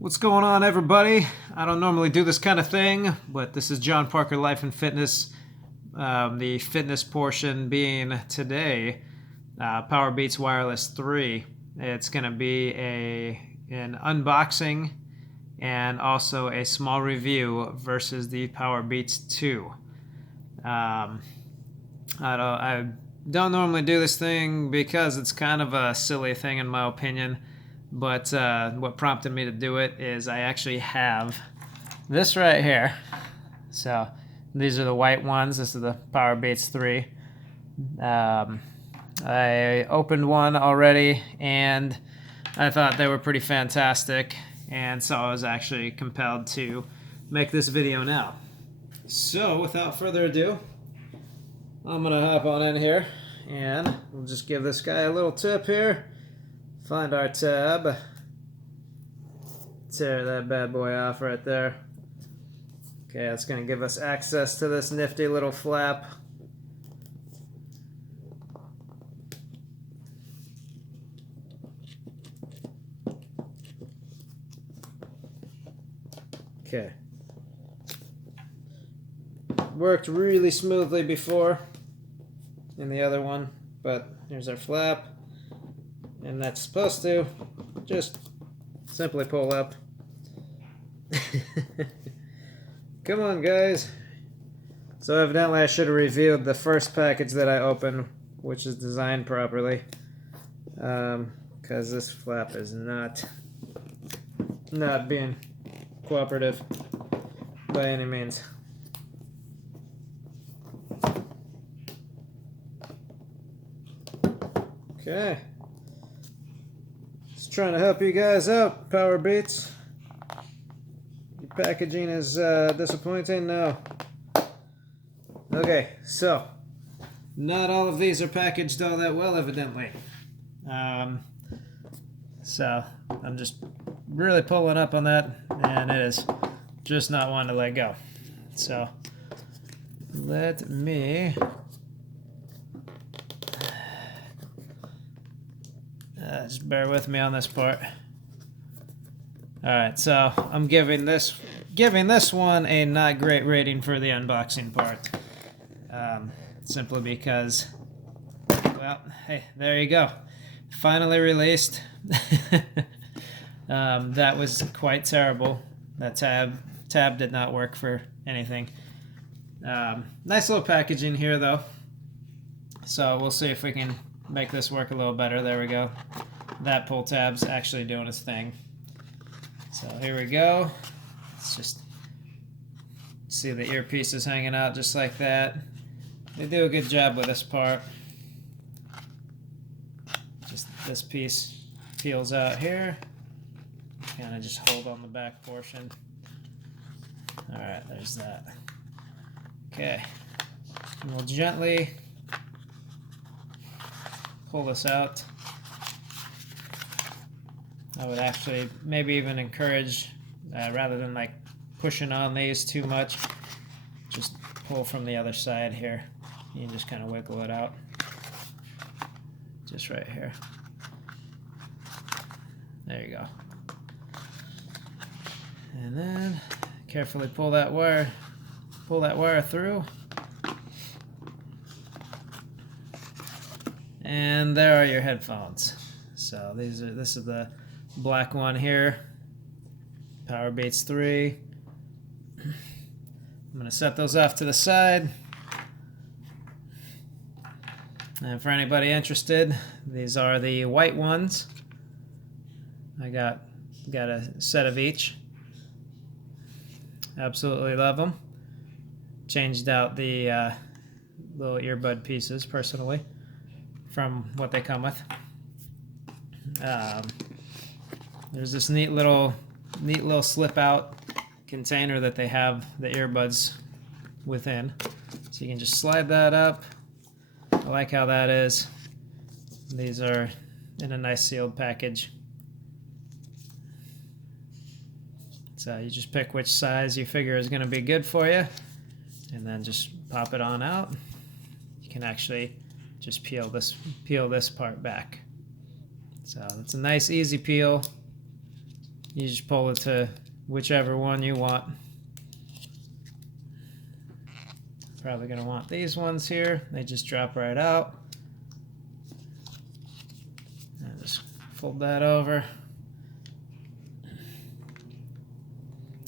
What's going on, everybody? I don't normally do this kind of thing, but this is John Parker Life and Fitness. The fitness portion being today, Powerbeats Wireless 3. It's going to be an unboxing and also a small review versus the Powerbeats 2. I don't normally do this thing because it's kind of a silly thing in my opinion. But what prompted me to do it is I actually have this right here. So these are the white ones. This is the Powerbeats 3. I opened one already and I thought they were pretty fantastic. And so I was actually compelled to make this video now. So without further ado, I'm going to hop on in here and we'll just give this guy a little tip here. Find our tab, tear that bad boy off right there. Okay, that's going to give us access to this nifty little flap. Okay. Worked really smoothly before in the other one, but here's our flap. And that's supposed to just simply pull up. Come on, guys. So evidently I should have reviewed the first package that I opened, which is designed properly. Because this flap is not being cooperative by any means. Okay. Trying to help you guys out, Powerbeats. Your packaging is disappointing? No. Okay, so not all of these are packaged all that well, evidently. So I'm just really pulling up on that, and it is just not wanting to let go. So let me just bear with me on this part. Alright, so I'm giving this one a not great rating for the unboxing part. Simply because, well, hey, there you go. Finally released. That was quite terrible. That tab did not work for anything. Nice little packaging here, though. So we'll see if we can make this work a little better. There we go. That pull tab's actually doing its thing. So here we go. Let's just see the earpieces hanging out just like that. They do a good job with this part. Just this piece peels out here. Kind of just hold on the back portion. Alright, there's that. Okay. And we'll gently pull this out. I would actually maybe even encourage, rather than like pushing on these too much, just pull from the other side here. You can just kind of wiggle it out. Just right here. There you go. And then carefully pull that wire through. And there are your headphones. So this is the black one here, Powerbeats 3. I'm going to set those off to the side. And for anybody interested, these are the white ones. I got a set of each. Absolutely love them. Changed out the little earbud pieces personally from what they come with. There's this neat little slip out container that they have the earbuds within, so you can just slide that up. I like how that is. These are in a nice sealed package, so you just pick which size you figure is going to be good for you and then just pop it on out. You can actually just peel this part back. So it's a nice easy peel. You just pull it to whichever one you want. Probably going to want these ones here. They just drop right out. And just fold that over.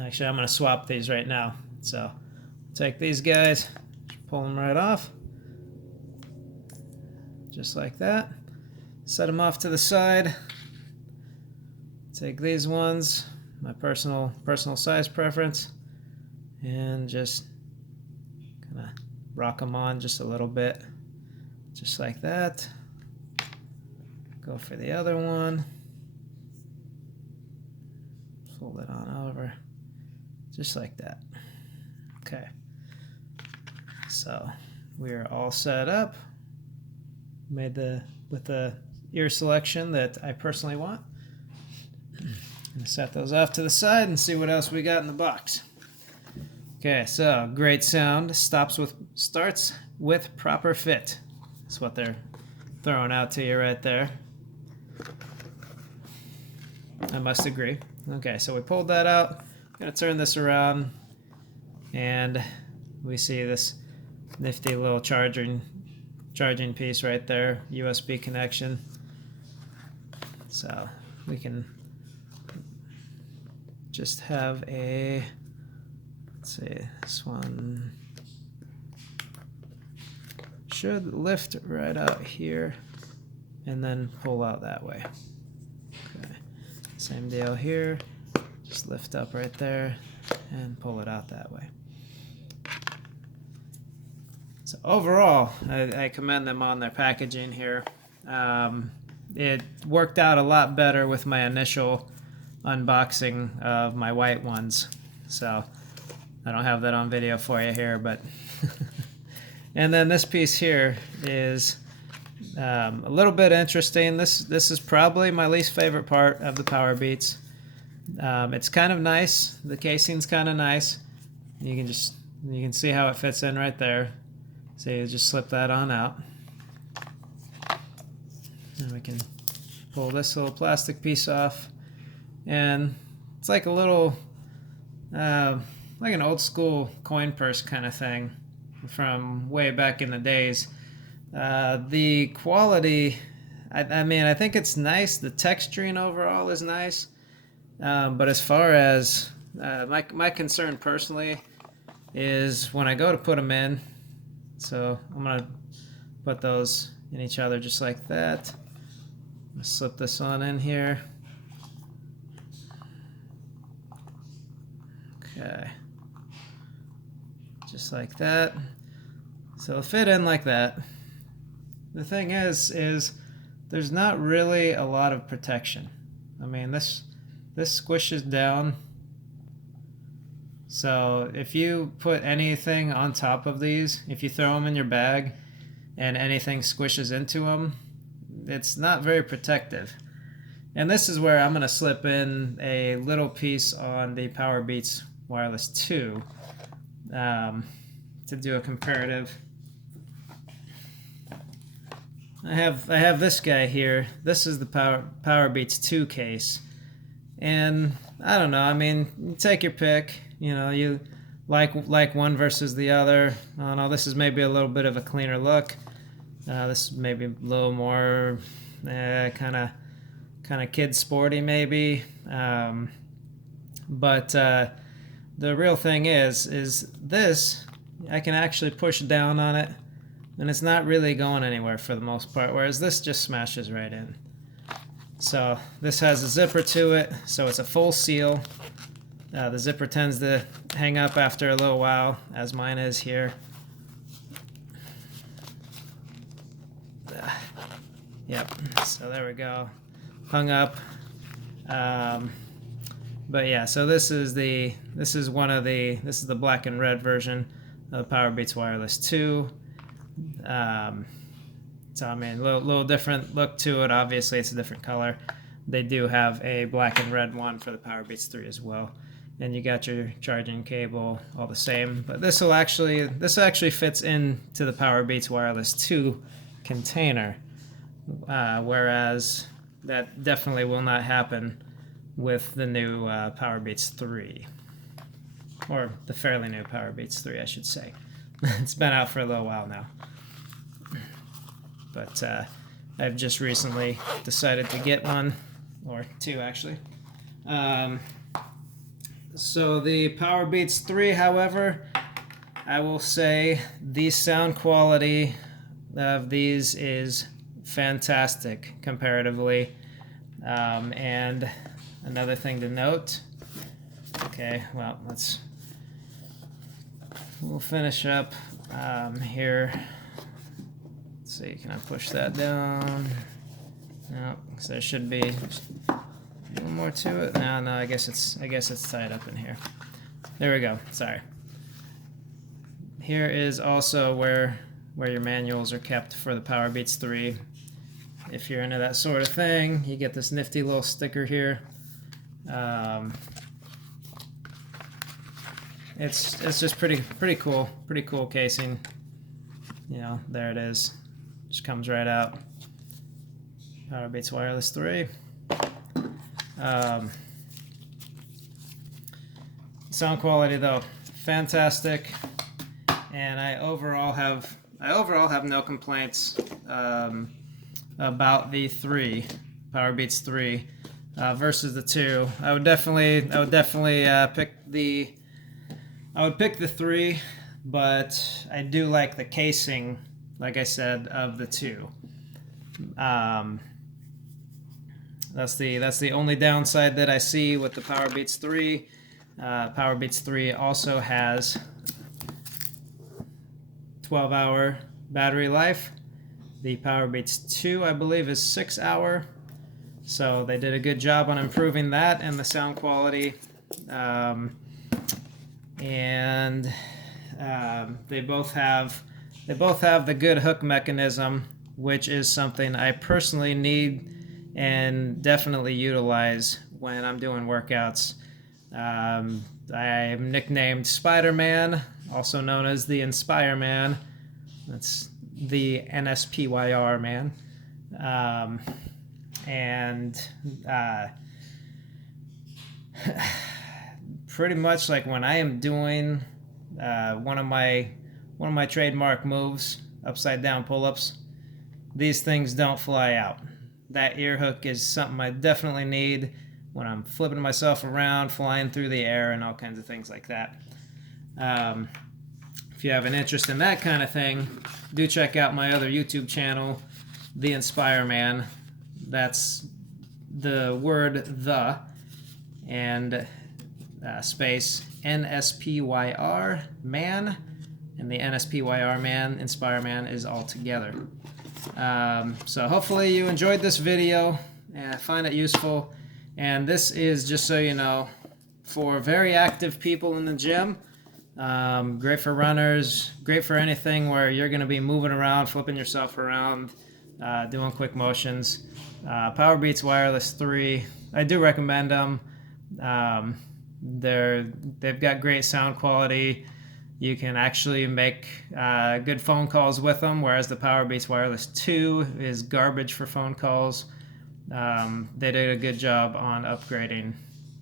Actually, I'm going to swap these right now. So take these guys, pull them right off. Just like that. Set them off to the side. Take these ones, my personal size preference, and just kind of rock them on just a little bit, just like that. Go for the other one. Fold it on over, just like that. Okay. So we are all set up. Made with the ear selection that I personally want. I'm gonna set those off to the side and see what else we got in the box. Okay, so great sound. Starts with proper fit. That's what they're throwing out to you right there. I must agree. Okay, so we pulled that out. I'm gonna turn this around, and we see this nifty little charging piece right there, USB connection. So we can just have a, let's see, this one should lift right out here and then pull out that way. Okay, same deal here, just lift up right there and pull it out that way. So overall, I commend them on their packaging here. It worked out a lot better with my initial unboxing of my white ones. So I don't have that on video for you here, but and then this piece here is a little bit interesting. This is probably my least favorite part of the Powerbeats. It's kind of nice. The casing's kind of nice. You can see how it fits in right there. So you just slip that on out. And we can pull this little plastic piece off. And it's like a little, like an old school coin purse kind of thing from way back in the days. The quality, I mean, I think it's nice. The texturing overall is nice. But as far as my concern personally is when I go to put them in, so I'm going to put those in each other just like that. I'm going to slip this on in here. Okay. Just like that. So it'll fit in like that. The thing is there's not really a lot of protection. I mean, this squishes down. So if you put anything on top of these, if you throw them in your bag and anything squishes into them, it's not very protective. And this is where I'm going to slip in a little piece on the Powerbeats Wireless 2 to do a comparative. I have this guy here. This is the Powerbeats 2 case. And I don't know, I mean, you take your pick. You know, you like one versus the other. I don't know, this is maybe a little bit of a cleaner look. This is maybe a little more kind of kid sporty maybe. But the real thing is this, I can actually push down on it and it's not really going anywhere for the most part, whereas this just smashes right in. So this has a zipper to it, so it's a full seal. The zipper tends to hang up after a little while, as mine is here. Yep, so there we go. Hung up. But yeah, so this is the black and red version of the Powerbeats Wireless 2. So I mean, a little different look to it. Obviously, it's a different color. They do have a black and red one for the Powerbeats 3 as well. And you got your charging cable all the same. But this actually fits into the Powerbeats Wireless 2 container, whereas that definitely will not happen with the new Powerbeats³ or the fairly new Powerbeats³, I should say. It's been out for a little while now, but I've just recently decided to get one, or two actually. So the Powerbeats³, however, I will say the sound quality of these is fantastic comparatively. And another thing to note, okay, well, we'll finish up here. Let's see, can I push that down? No, because there should be a little more to it. No, I guess it's tied up in here. There we go. Sorry. Here is also where your manuals are kept for the Powerbeats³. If you're into that sort of thing, you get this nifty little sticker here. It's just pretty cool casing. You know, there it is. Just comes right out. Powerbeats Wireless 3. Sound quality though, fantastic, and I overall have no complaints about the Powerbeats³ versus the 2. I would definitely pick the 3, but I do like the casing, like I said, of the 2. That's the only downside that I see with the Powerbeats³. Powerbeats³ also has 12-hour battery life. The Powerbeats² I believe is 6-hour. So they did a good job on improving that and the sound quality. And they both have the good hook mechanism, which is something I personally need and definitely utilize when I'm doing workouts. I am nicknamed Spider-Man, also known as the Inspire Man. That's the NSPYR man. Pretty much like when I am doing one of my trademark moves, upside down pull-ups, these things don't fly out. That ear hook is something I definitely need when I'm flipping myself around, flying through the air, and all kinds of things like that. If you have an interest in that kind of thing, do check out my other YouTube channel, The Inspire Man. That's the word "the" and space NSPYR man, and the NSPYR man, Inspire Man, is all together. So hopefully you enjoyed this video and find it useful. And this is, just so you know, for very active people in the gym. Great for runners, great for anything where you're going to be moving around, flipping yourself around, doing quick motions. Powerbeats Wireless 3, I do recommend them. They've got great sound quality. You can actually make good phone calls with them, whereas the Powerbeats Wireless 2 is garbage for phone calls. They did a good job on upgrading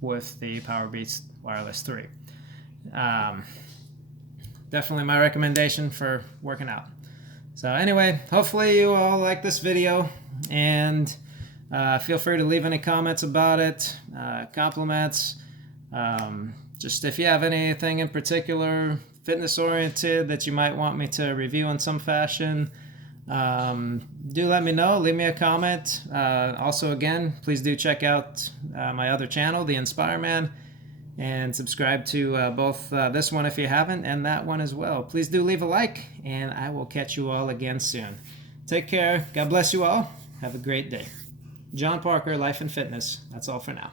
with the Powerbeats Wireless 3. Definitely my recommendation for working out. So anyway, hopefully you all like this video, and feel free to leave any comments about it, compliments. Just if you have anything in particular fitness oriented that you might want me to review in some fashion, do let me know. Leave me a comment. Also, again, please do check out my other channel, The Inspire Man, and subscribe to both this one if you haven't, and that one as well. Please do leave a like, and I will catch you all again soon. Take care. God bless you all. Have a great day. John Parker, Life and Fitness. That's all for now.